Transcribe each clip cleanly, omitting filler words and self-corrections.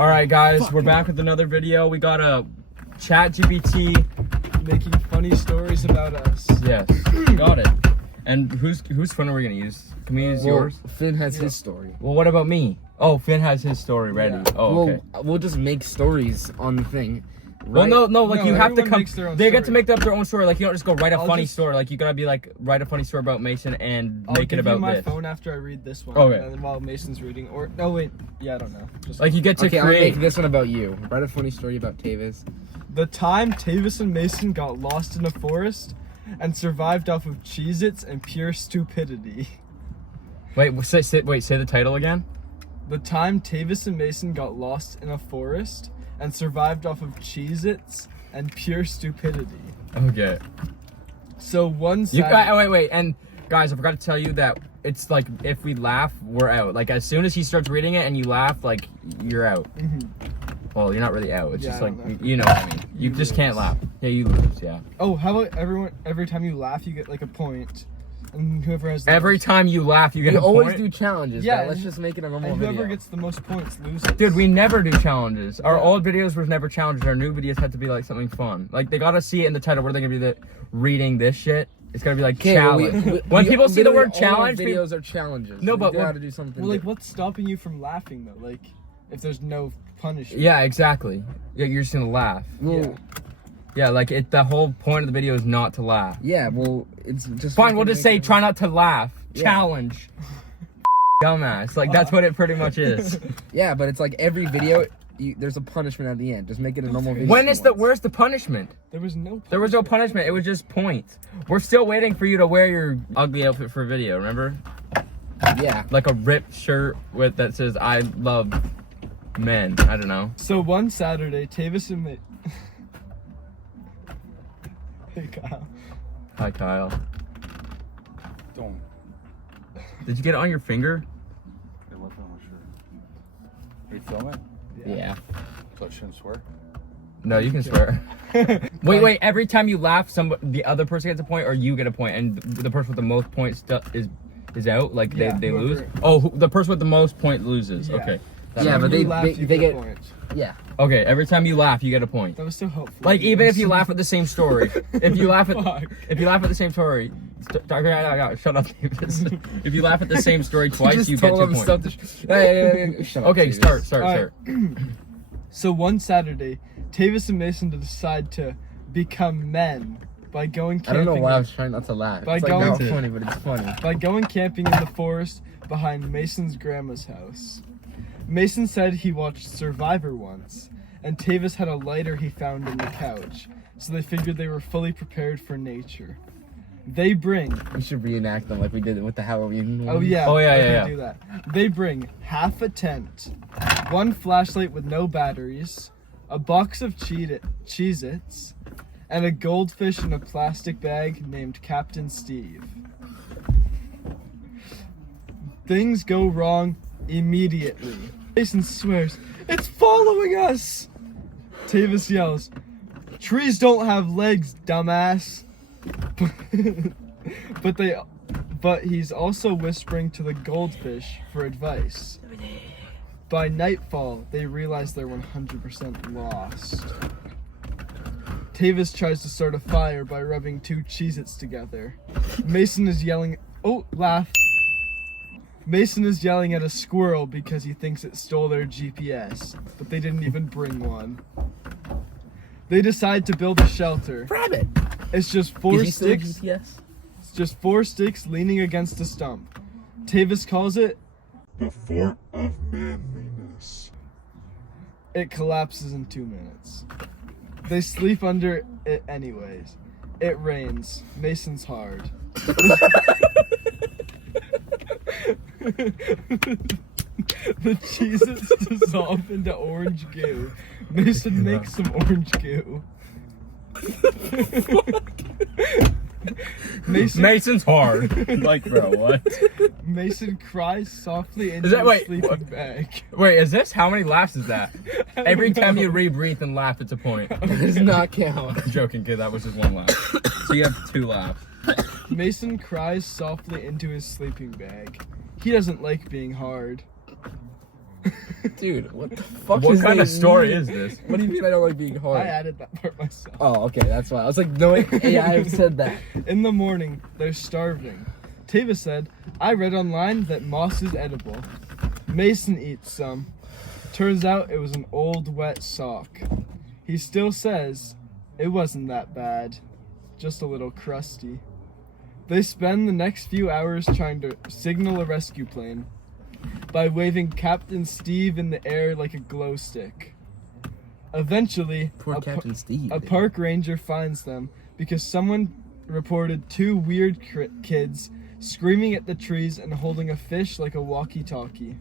All right, guys, we're back with another video. We got a ChatGPT making funny stories about us. Yes, got it. And whose phone are we gonna use? Can we use yours? Finn has his story. Well, what about me? Oh, Finn has his story ready. Yeah. Oh, okay. We'll just make stories on the thing. Well, Right? no, like you have to come. They get to story. make up their own story. Like you don't just go write a I'll funny just- story. Like you gotta be like write a funny story about Mason and I'll make give it about you my this. phone after I read this one. Okay. And then while Mason's reading, or no, wait, yeah, I don't know. Just Like you get to Okay, I'll create. make this one about you. Write a funny story about Tavis. the time Tavis and Mason got lost in a forest and survived off of Cheez-Its and pure stupidity. Wait, say the title again. The time Tavis and Mason got lost in a forest and survived off of Cheez-Its and pure stupidity. Okay. So one You Saturday, wait, and guys, I forgot to tell you that it's like if we laugh, we're out. Like as soon as he starts reading it and you laugh, like you're out. Well, you're not really out. It's Yeah, just I like don't know. you know what I mean. You just can't laugh. Yeah, you lose. Yeah. Oh, how about every time you laugh, you get like a point, and whoever has the Every most, time you laugh, you get We a always point. do challenges. Yeah, Yeah, let's just make it a normal and whoever video. gets the most points loses. Dude, we never do challenges. Our Yeah. old videos were never challenges. Our new videos had to be like something fun. Like they gotta see it in the title. What are they gonna be? Reading this shit? It's gonna be like challenge. When people see the word challenge, all our videos are challenges. No, but we what- gotta do something. Well, like, different. what's stopping you from laughing though? Like, if there's no punishment. yeah, exactly. Yeah, you're just gonna laugh. Well, Yeah, like the whole point of the video is not to laugh. yeah, well, it's just Fine, we'll just say making- try not to laugh. Yeah. Challenge. Dumbass. Like that's what it pretty much is. Yeah, but it's like every video, there's a punishment at the end. Just make it a normal video. When is where's the punishment? There was no. There was no punishment. It was just points. We're still waiting for you to wear your ugly outfit for video. Remember, Yeah. like a ripped shirt with that says "I love men." I don't know. So one Saturday, Tavis and Hey Kyle. Hi, Kyle. Don't. Did you get it on your finger? It left on my shirt. Are you filming? Yeah. So I shouldn't swear? No, you can swear. Wait. Every time you laugh, the other person gets a point, or you get a point, and the person with the most points is out. Like Yeah, they lose. whoever- Oh, the person with the most points loses. Yeah. Okay. Yeah, When but you they- laugh, they- you they get a get- point. Yeah. Okay. Every time you laugh, you get a point. That was so helpful. Like even if you laugh at the same story, if you laugh Fuck. at the same story, shut up, Davis. If you laugh at the same story twice, you get 2 points. Shut up, Okay, Tavis. start. Alright. So one Saturday, Tavis and Mason decide to become men by going I don't camping. know why I was trying not to laugh. By It's like going not to- funny, but it's funny. by going camping in the forest behind Mason's grandma's house. Mason said he watched Survivor once, and Tavis had a lighter he found in the couch, so they figured they were fully prepared for nature. They bring, We should reenact them like we did with the Halloween one. oh yeah, Oh, yeah, I yeah, can yeah. do that. They bring half a tent, one flashlight with no batteries, a box of Cheez-Its, and a goldfish in a plastic bag named Captain Steve. Things go wrong immediately. Mason swears, "It's following us!" Tavis yells, "Trees don't have legs, dumbass." But he's also whispering to the goldfish for advice. By nightfall, they realize they're 100% lost. Tavis tries to start a fire by rubbing 2 Cheez-Its together. Mason is yelling, "Oh, laugh." Mason is yelling at a squirrel because he thinks it stole their GPS, but they didn't even bring one. They decide to build a shelter. Rabbit. It's just 4 Is he still sticks. GPS? It's just 4 sticks leaning against a stump. Tavis calls it. The fort of manliness. It collapses in 2 minutes. They sleep under it anyways. It rains. Mason's hard. The Cheez-Its dissolve into orange goo. Mason makes some orange goo. Mason's hard. Like, bro, what? Mason cries softly into Is that- his wait, sleeping what? bag. Wait, is this how many laughs is that? I Every don't time know. you rebreathe and laugh, it's a point. Does not count. I'm joking, kid. That was just 1 laugh. So you have 2 laughs. Mason cries softly into his sleeping bag. He doesn't like being hard. Dude, what the fuck What does kind that of story mean? is this? What do you mean I don't like being I hard? added that part myself. Oh, okay, that's why. I was like, no, AI have said that. In the morning, they're starving. Tavis said, I read online that moss is edible. Mason eats some. Turns out it was an old wet sock. He still says it wasn't that bad, just a little crusty. They spend the next few hours trying to signal a rescue plane by waving Captain Steve in the air like a glow stick. Eventually, Poor Captain Steve. a dude. park ranger finds them because someone reported two weird kids screaming at the trees and holding a fish like a walkie-talkie.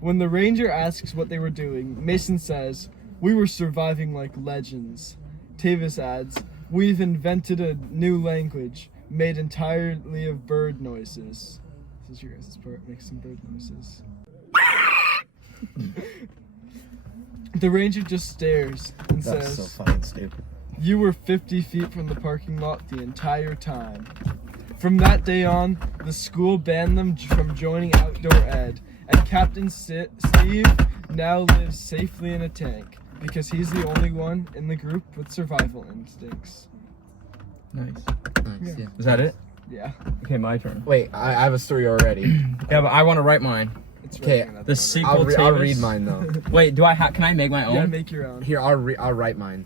When the ranger asks what they were doing, Mason says, "We were surviving like legends." Tavis adds, "We've invented a new language made entirely of bird noises." This is your guys' part. Make some bird noises. The ranger just stares and That's says, so fucking stupid. "You were 50 feet from the parking lot the entire time." From that day on, the school banned them from joining outdoor ed, and Captain Steve now lives safely in a tank because he's the only one in the group with survival instincts. Nice. Nice, yeah. Is that it? Yeah, Okay, my turn. Wait, I have a story already. Yeah, but I want to write mine. it's Okay, right in that The order. sequel I'll Tavis- read mine though. Wait, can I make my own? Yeah, make your own. Here, I'll write mine.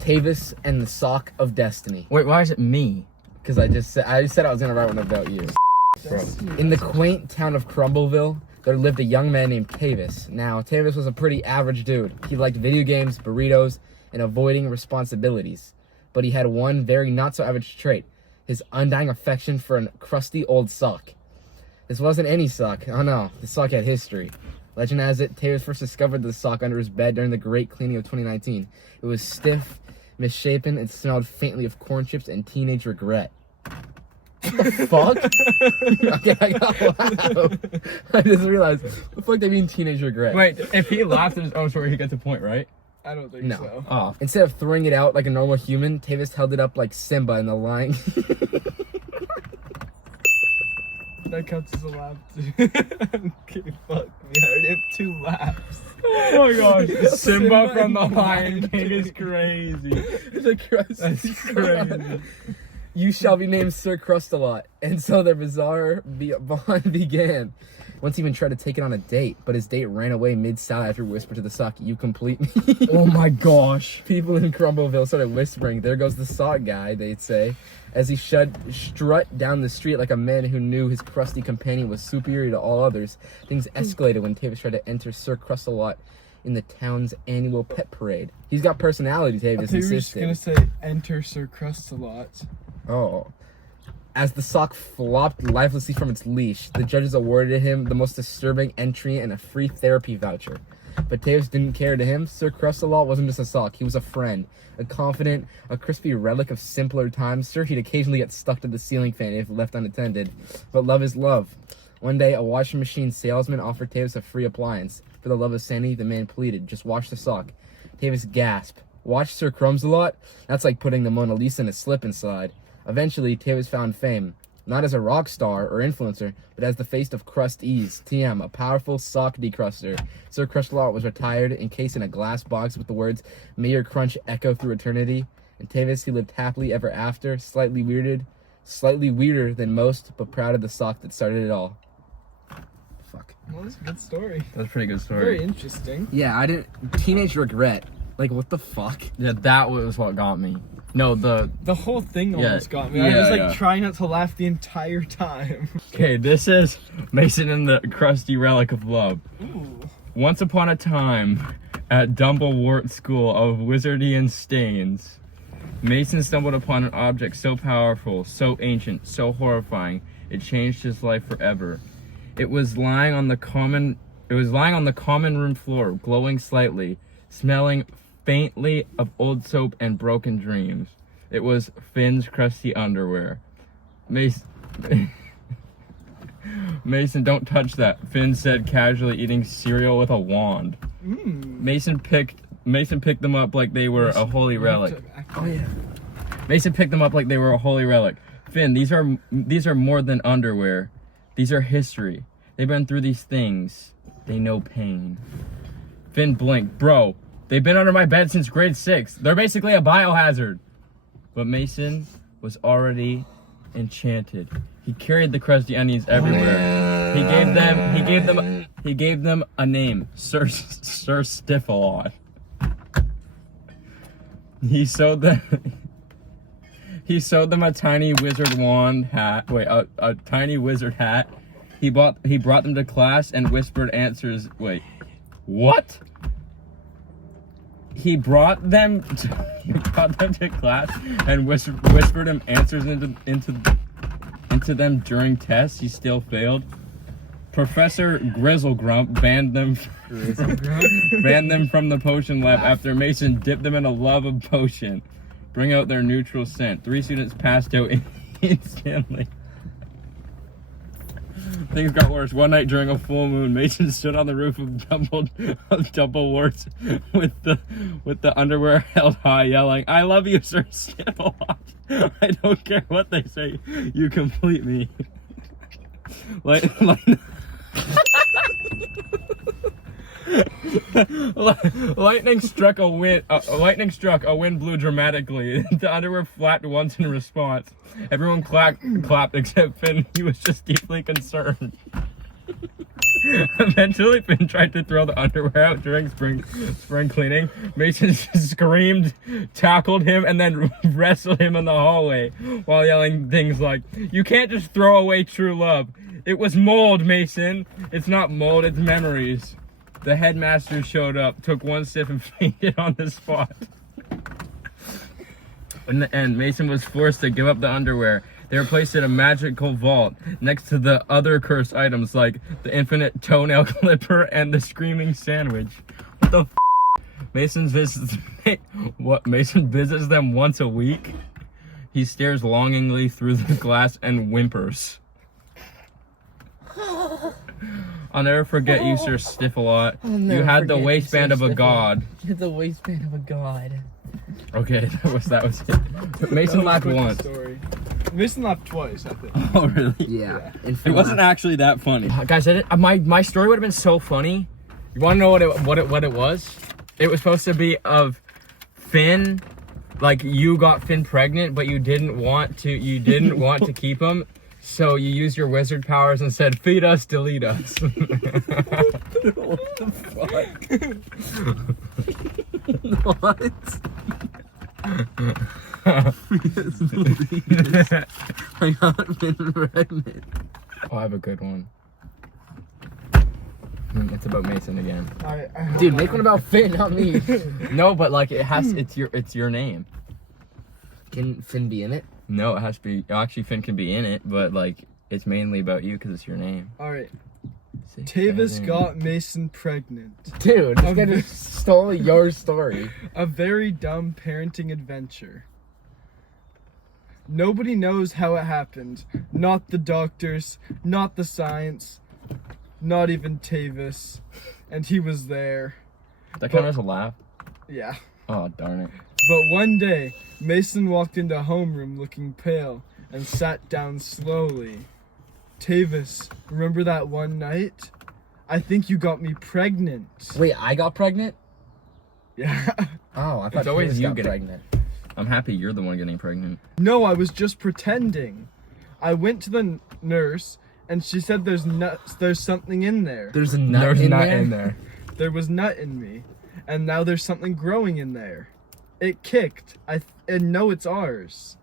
Tavis and the Sock of Destiny. Wait, why is it me? Because I said I was gonna write one about you. In the quaint town of Crumbleville, there lived a young man named Tavis. Now, Tavis was a pretty average dude. He liked video games, burritos, and avoiding responsibilities. But he had one very not-so-average trait, his undying affection for a crusty old sock. This wasn't any sock. Oh no, the sock had history. Legend has it, Tavis first discovered the sock under his bed during the great cleaning of 2019. It was stiff, misshapen, and smelled faintly of corn chips and teenage regret. What the fuck? Okay, I got loud. I just realized, what the fuck they mean teenage regret? Wait, if he laughs at his own story, he gets a point, right? I don't think No. so. Oh. Instead of throwing it out like a normal human, Tavis held it up like Simba in the Lion. That counts as a laugh too. Okay, fuck me. I already have 2 laughs. Oh my gosh. Simba Simba from the and Lion Lion King is King. crazy. It's like That's crazy. You shall be named Sir Crustalot. And so their bizarre bond began. Once he even tried to take it on a date, but his date ran away mid-salad after he whispered to the sock, "You complete me." Oh my gosh. People in Crumbleville started whispering, "There goes the sock guy," they'd say, as he strut down the street like a man who knew his crusty companion was superior to all others. Things escalated when Tavis tried to enter Sir Crustalot in the town's annual pet parade. He's got personality, I Tavis thought you were just insisted. gonna say enter Sir Crustalot. Oh. As the sock flopped lifelessly from its leash, the judges awarded him the most disturbing entry and a free therapy voucher. But Tavis didn't care. To him, Sir Crustalot wasn't just a sock. He was a friend, a confidant, a crispy relic of simpler times. Sure, he'd occasionally get stuck to the ceiling fan if left unattended. But love is love. One day, a washing machine salesman offered Tavis a free appliance. For the love of sanity, the man pleaded, "Just wash the sock." Tavis gasped. "Watch Sir Crumsalot? That's like putting the Mona Lisa in a slip and slide." Eventually, Tavis found fame, not as a rock star or influencer, but as the face of Crust Ease, TM, a powerful sock decruster. Sir Crustalot was retired, encased in a glass box with the words, "May your crunch echo through eternity." And Tavis, he lived happily ever after, slightly weirder than most, but proud of the sock that started it all. Fuck. Well, that's a good story. That's a pretty good story. Very interesting. Yeah, I didn't. Teenage regret. Like, what the fuck? Yeah, that was what got me. No, the... The whole thing Yeah, almost got me. I yeah, was like yeah. trying not to laugh the entire time. Okay, this is Mason and the Crusty Relic of Love. Ooh. Once upon a time, at Dumblewort School of Wizardy and Stains, Mason stumbled upon an object so powerful, so ancient, so horrifying, it changed his life forever. It was lying on the common room floor, glowing slightly, smelling faintly of old soap and broken dreams. It was Finn's crusty underwear. Mason, don't touch that, Finn said, casually eating cereal with a wand. Mason picked them up like they were a holy relic. Oh yeah. Mason picked them up like they were a holy relic. Finn, these are more than underwear. These are history. They've been through these things. They know pain. Finn blinked. Bro, they've been under my bed since grade 6. They're basically a biohazard. But Mason was already enchanted. He carried the crusty onions everywhere. He gave them a name, Sir Stiffalot. He sewed them a tiny wizard wand hat. Wait, a tiny wizard hat. He brought them to class and whispered answers. Wait, what? He brought them to class and whispered him answers into them during tests. He still failed. Professor Grizzlegrump banned them from the potion lab after Mason dipped them in a lava potion. Bring out their neutral scent. 3 students passed out instantly. Things got worse. One night during a full moon, Mason stood on the roof of Doubleworts with the underwear held high, yelling, "I love you, Sir Stiffalot. I don't care what they say. You complete me." Lightning struck, a wind blew dramatically. The underwear flapped once in response. Everyone clapped except Finn. He was just deeply concerned. Eventually, Finn tried to throw the underwear out during spring cleaning. Mason screamed, tackled him, and then wrestled him in the hallway while yelling things like, "You can't just throw away true love. It was mold, Mason. It's not mold, it's memories." The headmaster showed up, took one sip, and fainted on the spot. In the end, Mason was forced to give up the underwear. They were placed in a magical vault next to the other cursed items like the infinite toenail clipper and the screaming sandwich. What the f***? Mason visits them once a week. He stares longingly through the glass and whimpers. I'll never forget you, Sir Stiffalot. You had the waistband of a god. You had the waistband of a god. Okay, that was it. Mason laughed once. Story. Mason laughed twice, I think. Oh, really? Yeah. It wasn't actually that funny. Guys, my story would have been so funny. You want to know what it was? It was supposed to be of Finn, like you got Finn pregnant, but you didn't want to keep him. So you used your wizard powers and said, "Feed us, delete us." What the fuck? What? I got been pregnant. Oh, I have a good one. It's about Mason again. Dude, make one about Finn, not me. No, but like it's your name. Can Finn be in it? No, it has to be. Actually, Finn can be in it, but like it's mainly about you because it's your name. All right. 6, Tavis 7. got Mason pregnant. Dude, this guy just stole your story. A very dumb parenting adventure. Nobody knows how it happened. Not the doctors, not the science, not even Tavis. And he was there. That kind of was a laugh. Yeah. Oh, darn it. But one day, Mason walked into homeroom looking pale and sat down slowly. Tavis, remember that one night? I think you got me pregnant. Wait, I got pregnant? Yeah. Oh, I thought It's always Tavis you got getting pregnant. I'm happy you're the one getting pregnant. No, I was just pretending. I went to the nurse and she said there's something in there. There's a nut in there? There was nut in me. And now there's something growing in there. It kicked. And know it's ours.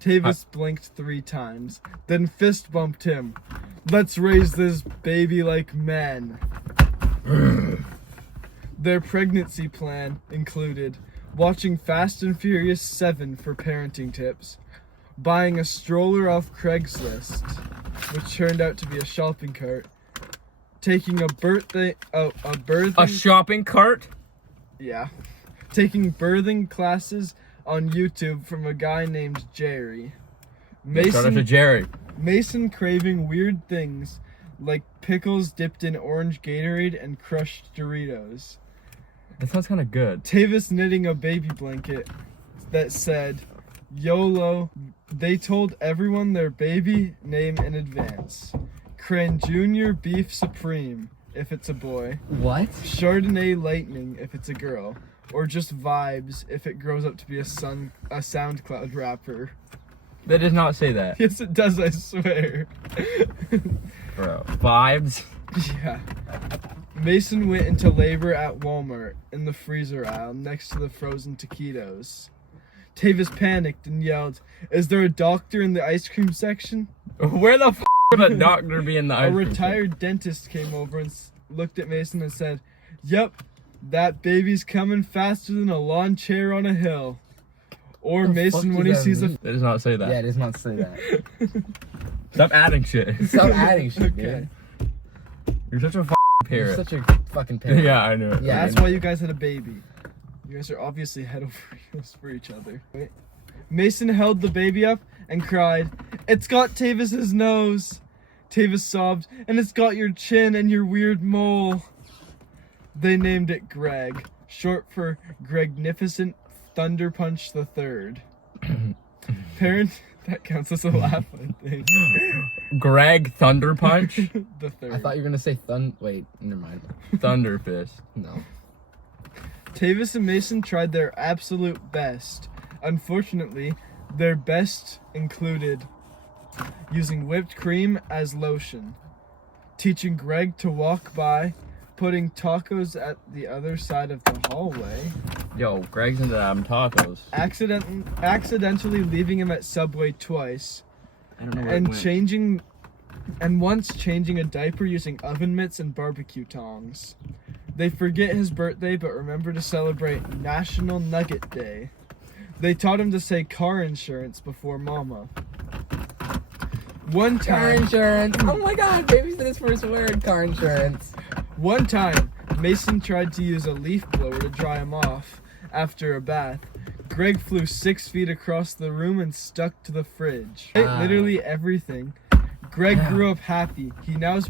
Tavis blinked 3 times, then fist bumped him. Let's raise this baby like men. Their pregnancy plan included watching Fast and Furious 7 for parenting tips, buying a stroller off Craigslist, which turned out to be a shopping cart, taking a shopping cart? Yeah. Taking birthing classes on YouTube from a guy named Jerry. Shout out to Jerry. Mason craving weird things like pickles dipped in orange Gatorade and crushed Doritos. That sounds kind of good. Tavis knitting a baby blanket that said, YOLO. They told everyone their baby name in advance. Crane Jr. Beef Supreme if it's a boy, What? Chardonnay Lightning if it's a girl, or just Vibes if it grows up to be a SoundCloud rapper. That does not say that. Yes, it does, I swear. Bro. Vibes? Yeah. Mason went into labor at Walmart in the freezer aisle next to the frozen taquitos. Tavis panicked and yelled, "Is there a doctor in the ice cream section?" Where the f would a doctor be in the ice A cream retired dentist came over and looked at Mason and said, "Yep, that baby's coming faster than a lawn chair on a hill." Or The Mason fuck when he does that sees a... It does not say that. Yeah, it does not say that. Stop adding shit. Stop adding shit, Okay. dude. You're such a You're parrot. such a fucking parrot. Yeah, I knew it. Yeah, That's I know. why you guys had a baby. You guys are obviously head over heels for each other. Wait. Mason held the baby up and cried, "It's got Tavis's nose." Tavis sobbed, "And it's got your chin and your weird mole." They named it Greg, short for Gregnificent Thunder Punch the Third. Parent, that counts as a laugh, I think. Greg Thunder Punch? The third. I thought you were gonna say Wait, never mind. Thunder Fist. No. Tavis and Mason tried their absolute best. Unfortunately, their best included using whipped cream as lotion, teaching Greg to walk by, putting tacos at the other side of the hallway, Yo, Greg's into them tacos. accidentally leaving him at Subway twice, I don't know where and once changing a diaper using oven mitts and barbecue tongs. They forget his birthday but remember to celebrate National Nugget Day. They taught him to say car insurance before mama. One Car time, insurance. Oh my god, baby said his first word, car insurance. One time, Mason tried to use a leaf blower to dry him off after a bath. Greg flew 6 feet across the room and stuck to the fridge. Literally everything. Greg grew up happy. He now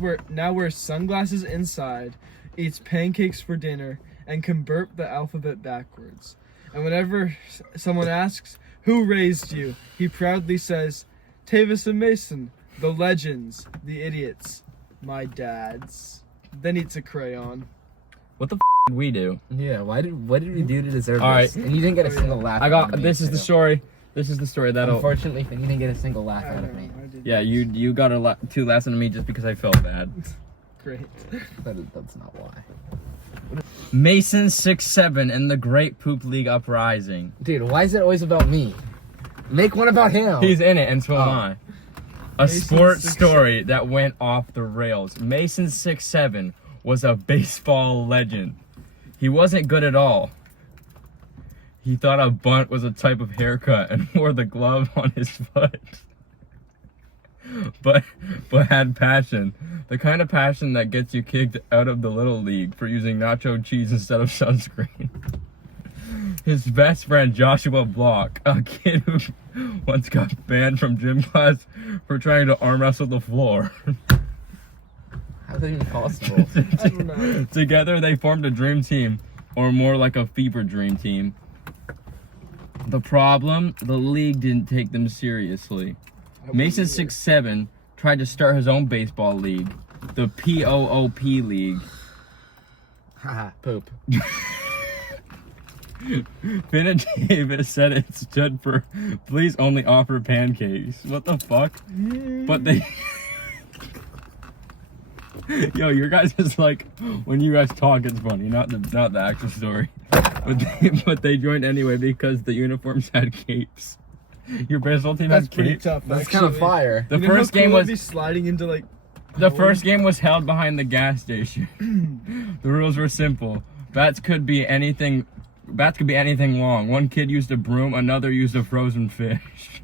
wears sunglasses inside, eats pancakes for dinner, and can burp the alphabet backwards. And whenever someone asks, "Who raised you?" he proudly says, "Tavis and Mason, the legends, the idiots, my dads." Then eats a crayon. What the f did we do? Yeah, what did we do to deserve All this? right. And you didn't get a single laugh. I out got of me, this is the so. story. This is the story that'll Unfortunately, Finn, you didn't get a single laugh out of me. I did. Yeah, you got two laughs at me just because I felt bad. Great. That's not why. Mason 6'7" in the Great Poop League Uprising. Dude, why is it always about me? Make one about him. He's in it, and so am Oh. I. A Mason sports 6'7" story that went off the rails. Mason 6'7" was a baseball legend. He wasn't good at all. He thought a bunt was a type of haircut and wore the glove on his foot. But had passion. The kind of passion that gets you kicked out of the Little League for using nacho cheese instead of sunscreen. His best friend, Joshua Block, a kid who once got banned from gym class for trying to arm wrestle the floor. How's that even possible? I don't know. Together they formed a dream team, or more like a fever dream team. The problem, the league didn't take them seriously. Mason 6'7" tried to start his own baseball league, the POOP League. Haha, poop. Finn and Davis said it stood for "Please only offer pancakes." What the fuck? But they... Yo, your guys is like, when you guys talk, it's funny, not the actual story. But they joined anyway because the uniforms had capes. Your baseball team That's had pretty capes. tough. That's kind of actually. fire. The You know first how cool game it'd was be sliding into like. the home? first game was held behind the gas station. The rules were simple. Bats could be anything long. One kid used a broom, another used a frozen fish.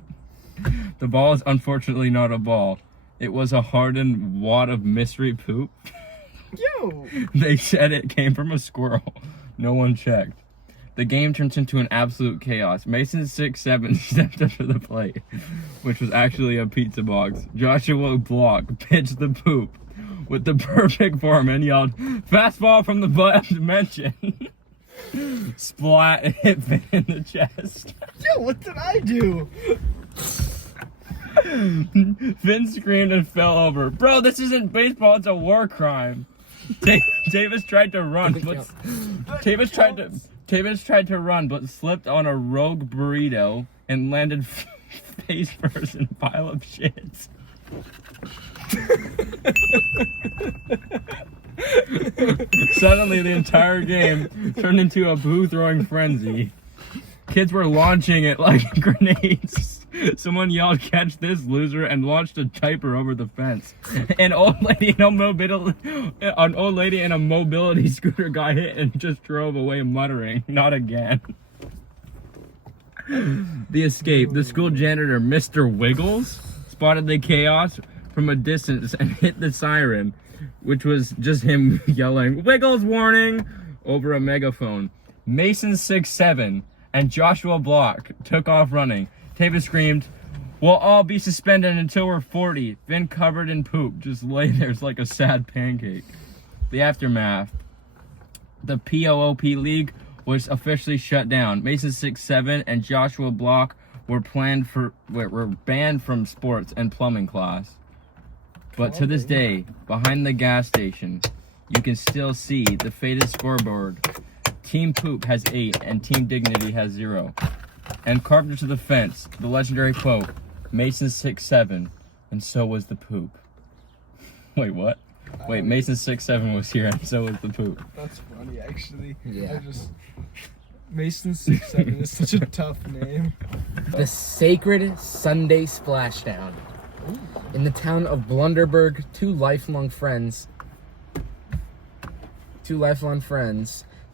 The ball is unfortunately not a ball. It was a hardened wad of mystery poop. Yo. They said it came from a squirrel. No one checked. The game turns into an absolute chaos. Mason 6'7" stepped up to the plate, which was actually a pizza box. Joshua Block pitched the poop with the perfect form and yelled, "Fastball from the butt dimension." Splat, and hit Finn in the chest. Yo, what did I do? Finn screamed and fell over. Bro, this isn't baseball, it's a war crime. Tavis tried to run, but Tavis tried to run, but slipped on a rogue burrito and landed face first in a pile of shit. Suddenly, the entire game turned into a boo-throwing frenzy. Kids were launching it like grenades. Someone yelled, "Catch this, loser," and launched a diaper over the fence. An old lady in a mobility scooter got hit and just drove away muttering, "Not again." The escape. The school janitor, Mr. Wiggles, spotted the chaos from a distance and hit the siren, which was just him yelling, "Wiggles warning," over a megaphone. Mason 6'7" and Joshua Block took off running. Tavis screamed, "We'll all be suspended until we're 40. Finn, covered in poop, just lay there like a sad pancake. The aftermath. The POOP League was officially shut down. Mason 6'7" and Joshua Block were banned from sports and plumbing class. But to this day, behind the gas station, you can still see the faded scoreboard. Team Poop has 8 and Team Dignity has 0. And carved into the fence, the legendary quote, "Mason 6'7", and so was the poop." Wait, what? Wait, Mason 6'7" was here, and so was the poop. That's funny, actually. Yeah. Mason 6'7" is such a tough name. The Sacred Sunday Splashdown. In the town of Blunderberg, two lifelong friends,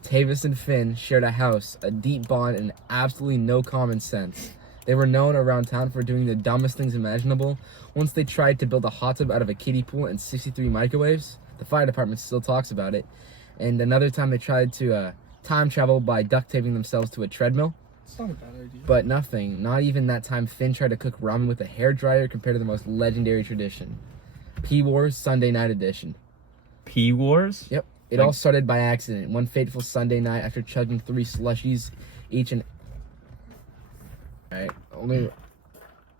Tavis and Finn, shared a house, a deep bond, and absolutely no common sense. They were known around town for doing the dumbest things imaginable. Once they tried to build a hot tub out of a kiddie pool and 63 microwaves. The fire department still talks about it. And another time they tried to time travel by duct taping themselves to a treadmill. It's not a bad idea. But nothing. Not even that time Finn tried to cook ramen with a hairdryer compared to the most legendary tradition. P-Wars Sunday Night Edition. P-Wars? Yep. It all started by accident. One fateful Sunday night after chugging 3 slushies each and... Alright.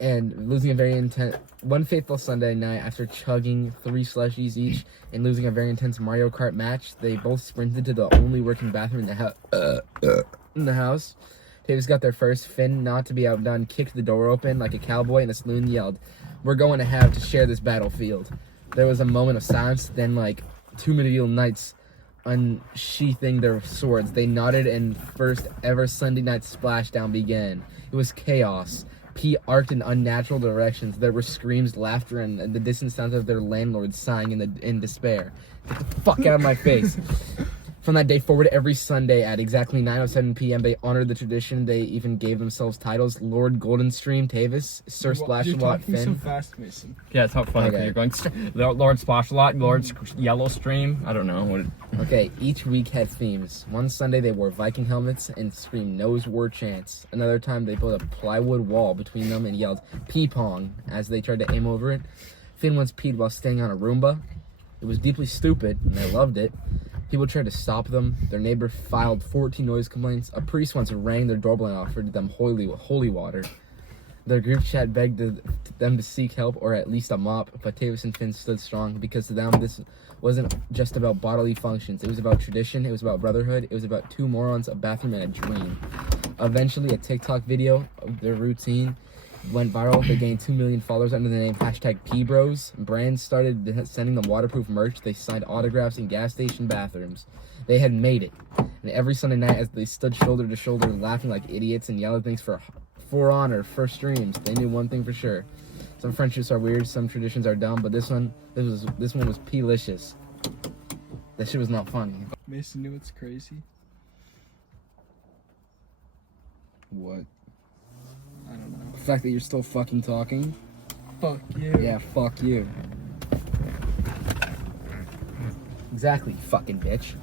Losing a very intense... One fateful Sunday night after chugging 3 slushies each and losing a very intense Mario Kart match, they both sprinted to the only working bathroom in the house. Tavis got there first. Finn, not to be outdone, kicked the door open like a cowboy, and the saloon yelled, "We're going to have to share this battlefield." There was a moment of silence, then like 2 medieval knights unsheathing their swords. They nodded, and first ever Sunday night splashdown began. It was chaos. Pee arced in unnatural directions. There were screams, laughter, and the distant sounds of their landlords sighing in despair. Get the fuck out of my face. From that day forward, every Sunday at exactly 9:07 p.m., they honored the tradition. They even gave themselves titles: Lord Goldenstream, Tavis, Sir Splash-A-Lot, You're talking Finn. so fast, Mason. Yeah, it's not funny. Okay. You're going, Lord Splash-A-Lot, Lord Yellow Stream. I don't know. What Okay, each week had themes. One Sunday they wore Viking helmets and screamed "Nose War" chants. Another time they built a plywood wall between them and yelled "Pee Pong" as they tried to aim over it. Finn once peed while staying on a Roomba. It was deeply stupid, and they loved it. People tried to stop them. Their neighbor filed 14 noise complaints. A priest once rang their doorbell and offered them holy water. Their group chat begged them to seek help or at least a mop, but Tavis and Finn stood strong because to them this wasn't just about bodily functions. It was about tradition, it was about brotherhood, it was about 2 morons, a bathroom, and a dream. Eventually, a TikTok video of their routine went viral. They gained 2 million followers under the name #PBros. Brands started sending them waterproof merch. They signed autographs in gas station bathrooms. They had made it. And every Sunday night, as they stood shoulder to shoulder, laughing like idiots and yelling things for honor, for streams, they knew one thing for sure: some friendships are weird, some traditions are dumb, but this one was P-licious. That shit was not funny. Mason knew it's crazy. What? I don't know. The fact that you're still fucking talking? Fuck you. Yeah, fuck you. Exactly, you fucking bitch.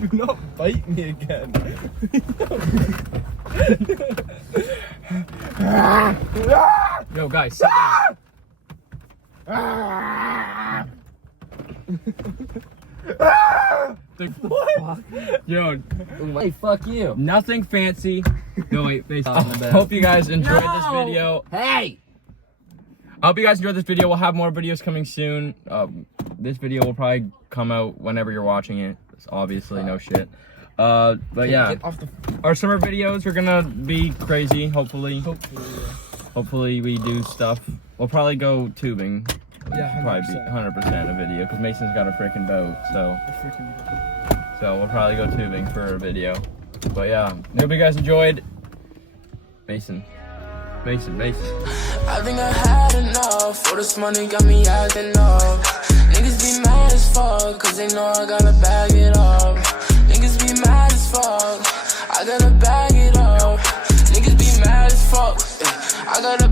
Do not bite me again. Yo, guys, sit down. Yo, Hey, fuck you. nothing fancy. No, wait, face on the back. Hope you guys enjoyed this video. Hey! I hope you guys enjoyed this video. We'll have more videos coming soon. This video will probably come out whenever you're watching it. It's obviously no shit. But yeah, Get off the. our summer videos are gonna be crazy. Hopefully, hopefully we do stuff. We'll probably go tubing. Yeah, Probably be 100% a video because Mason's got a freaking boat. So we'll probably go tubing for a video. But yeah, hope you guys enjoyed. Mason. I think I had enough. All this money got me acting up. Niggas be mad as fuck, cause they know I gotta bag it up. Niggas be mad as fuck, I gotta bag it up. Niggas be mad as fuck, I gotta